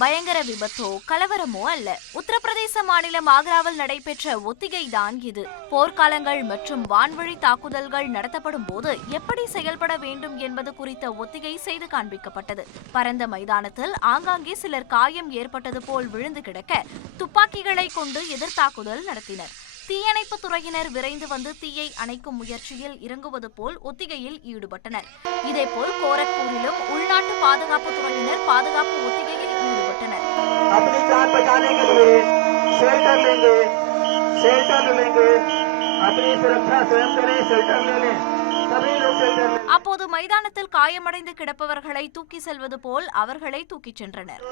பயங்கர விபத்தோ கலவரமோ அல்ல. உத்தரப்பிரதேச மாநிலம் ஆக்ராவில் நடைபெற்ற ஒத்திகைதான் இது. போர்க்காலங்கள் மற்றும் வான்வழி தாக்குதல்கள் நடத்தப்படும் போது எப்படி செயல்பட வேண்டும் என்பது குறித்த ஒத்திகை செய்து காண்பிக்கப்பட்டது. பரந்த மைதானத்தில் ஆங்காங்கே சிலர் காயம் ஏற்பட்டது போல் விழுந்து கிடக்க துப்பாக்கிகளை கொண்டு எதிர்த்தாக்குதல் நடத்தினர். தீயணைப்பு துறையினர் விரைந்து வந்து தீயை அணைக்கும் முயற்சியில் இறங்குவது போல் ஒத்திகையில் ஈடுபட்டனர். இதேபோல் கோரக்பூரிலும் உள்நாட்டு பாதுகாப்பு துறையினர் பாதுகாப்பு ஒத்திகையில் ஈடுபட்டனர். அப்போது மைதானத்தில் காயமடைந்து கிடப்பவர்களை தூக்கி செல்வது போல் அவர்களை தூக்கிச் சென்றனர்.